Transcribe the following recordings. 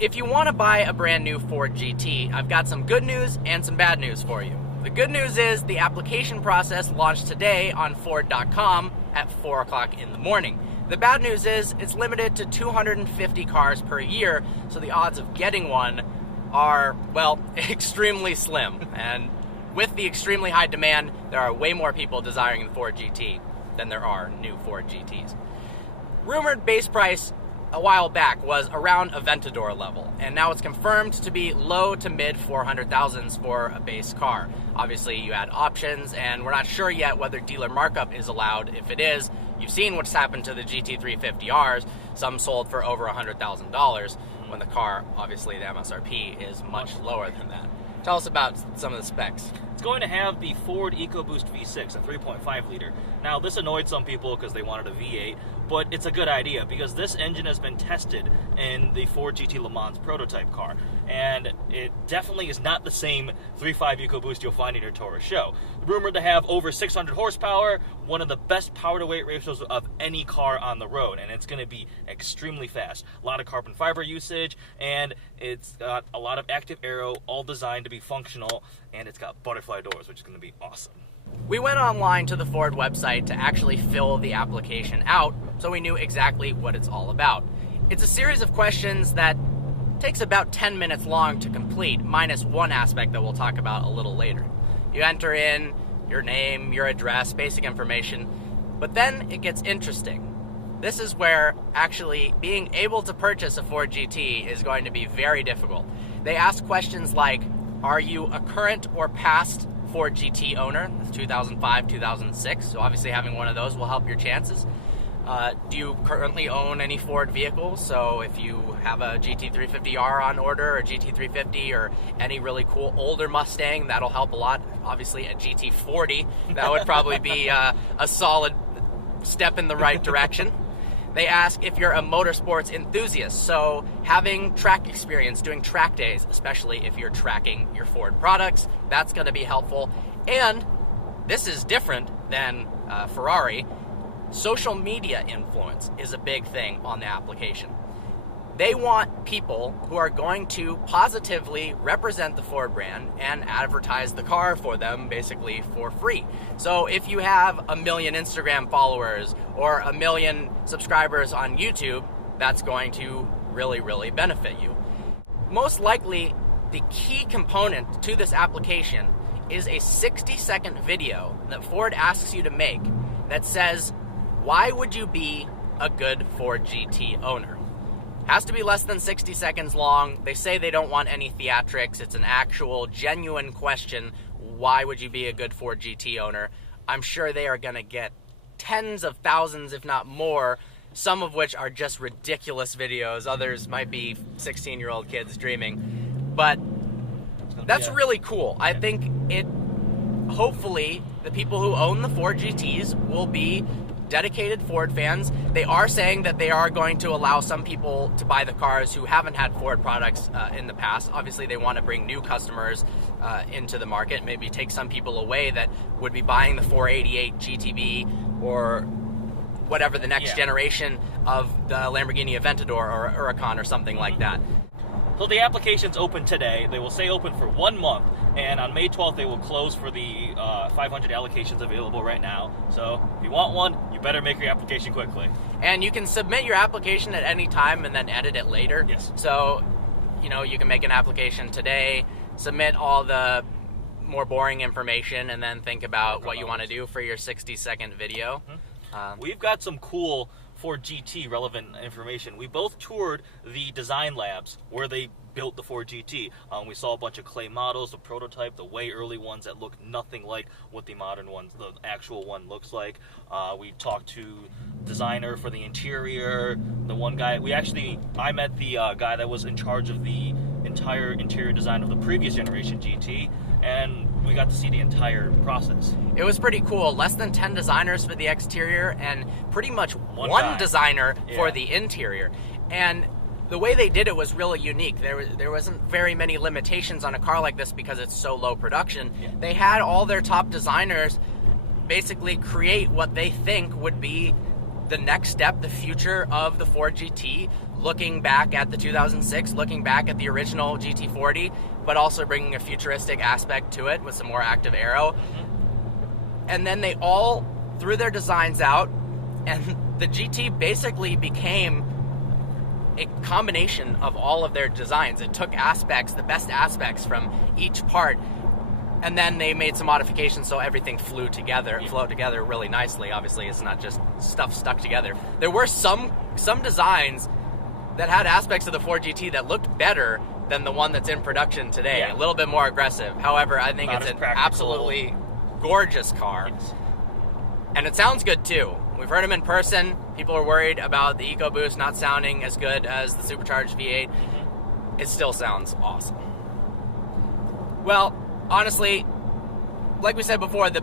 If you want to buy a brand new Ford GT, I've got some good news and some bad news for you. The good news is the application process launched today on Ford.com at 4 o'clock in the morning. The bad news is it's limited to 250 cars per year, so the odds of getting one are, well, extremely slim. And with the extremely high demand, there are way more people desiring the Ford GT than there are new Ford GTs. Rumored base price a while back was around Aventador level, and now it's confirmed to be low to mid 400,000s for a base car. Obviously, you add options, and we're not sure yet whether dealer markup is allowed. If it is, you've seen what's happened to the GT350Rs. Some sold for over $100,000 when the car, obviously the MSRP, is much lower than that. Tell us about some of the specs. It's going to have the Ford EcoBoost V6, a 3.5 liter. Now, this annoyed some people because they wanted a V8, but it's a good idea because this engine has been tested in the Ford GT Le Mans prototype car, and it definitely is not the same 3.5 EcoBoost you'll find in your Taurus show. Rumored to have over 600 horsepower, one of the best power-to-weight ratios of any car on the road, and it's going to be extremely fast. A lot of carbon fiber usage, and it's got a lot of active aero, all designed to be functional, and it's got butterfly doors, which is going to be awesome. We went online to the Ford website to actually fill the application out, so we knew exactly what it's all about. It's a series of questions that takes about 10 minutes long to complete, minus one aspect that we'll talk about a little later. You enter in your name, your address, basic information, but then it gets interesting. This is where actually being able to purchase a Ford GT is going to be very difficult. They ask questions like, are you a current or past Ford GT owner? That's 2005, 2006, so obviously having one of those will help your chances. Do you currently own any Ford vehicles? So if you have a GT350R on order, or GT350, or any really cool older Mustang, that'll help a lot. Obviously a GT40, that would probably be a solid step in the right direction. They ask if you're a motorsports enthusiast, so having track experience, doing track days, especially if you're tracking your Ford products, that's going to be helpful. And this is different than Ferrari. Social media influence is a big thing on the application. They want people who are going to positively represent the Ford brand and advertise the car for them, basically for free. So if you have 1 million Instagram followers or 1 million subscribers on YouTube, that's going to really, really benefit you. Most likely, the key component to this application is a 60-second video that Ford asks you to make that says, why would you be a good Ford GT owner? Has to be less than 60 seconds long. They say they don't want any theatrics. It's an actual, genuine question. Why would you be a good Ford GT owner? I'm sure they are going to get tens of thousands, if not more, some of which are just ridiculous videos. Others might be 16-year-old kids dreaming. But that's really cool. I think hopefully, the people who own the Ford GTs will be dedicated Ford fans. They are saying that they are going to allow some people to buy the cars who haven't had Ford products in the past. Obviously, they want to bring new customers into the market, maybe take some people away that would be buying the 488 GTB or whatever the next generation of the Lamborghini Aventador or Huracan or something like that. So the application's open today. They will stay open for 1 month, and on May 12th they will close for the 500 allocations available right now. So if you want one, you better make your application quickly. And you can submit your application at any time and then edit it later. Yes. So, you can make an application today, submit all the more boring information, and then think about what you want to do for your 60-second video. We've got some cool Ford GT relevant information. We both toured the design labs where they built the Ford GT. We saw a bunch of clay models, the prototype, the way early ones that look nothing like what the modern ones, the actual one looks like. We talked to designer for the interior, the one guy, I met the guy that was in charge of the entire interior design of the previous generation GT, and we got to see the entire process. It was pretty cool. Less than 10 designers for the exterior and pretty much one designer for the interior. And the way they did it was really unique. There wasn't very many limitations on a car like this because it's so low production. They had all their top designers basically create what they think would be the next step, the future of the Ford GT, looking back at the 2006, looking back at the original GT40, but also bringing a futuristic aspect to it with some more active aero. And then they all threw their designs out, and the GT basically became a combination of all of their designs. It took aspects, the best aspects from each part, and then they made some modifications so everything flowed together really nicely. Obviously, it's not just stuff stuck together. There were some designs that had aspects of the Ford GT that looked better than the one that's in production today. Yeah. A little bit more aggressive. However, I think Not it's as an practical. absolutely gorgeous car. Yes. And it sounds good too. We've heard them in person. People are worried about the EcoBoost not sounding as good as the supercharged V8. It still sounds awesome. Well, honestly, like we said before, the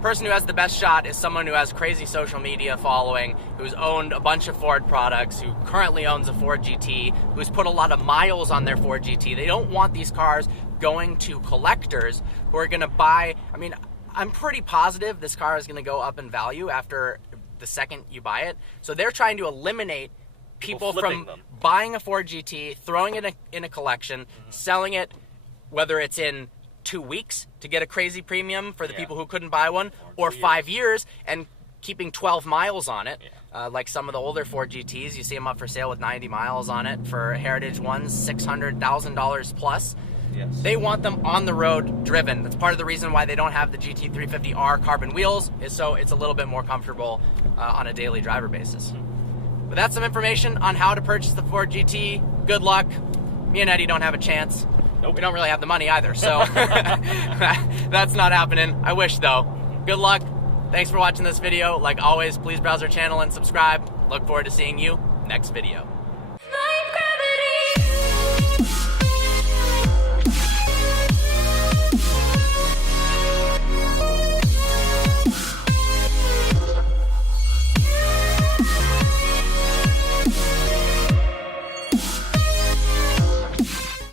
person who has the best shot is someone who has crazy social media following, who's owned a bunch of Ford products, who currently owns a Ford GT, who's put a lot of miles on their Ford GT. They don't want these cars going to collectors who are going to buy. I mean, I'm pretty positive this car is going to go up in value after the second you buy it. So they're trying to eliminate people from buying a Ford GT, throwing it in a collection, selling it, whether it's in 2 weeks to get a crazy premium for the people who couldn't buy one, or 5 years and keeping 12 miles on it. Like some of the older Ford GTs, you see them up for sale with 90 miles on it. For heritage ones, $600,000 plus. Yes. They want them on the road driven. That's part of the reason why they don't have the GT350R carbon wheels, is so it's a little bit more comfortable on a daily driver basis. But that's some information on how to purchase the Ford GT. Good luck. Me and Eddie don't have a chance. Nope. We don't really have the money either, so that's not happening. I wish, though. Good luck. Thanks for watching this video. Like always, please browse our channel and subscribe. Look forward to seeing you next video.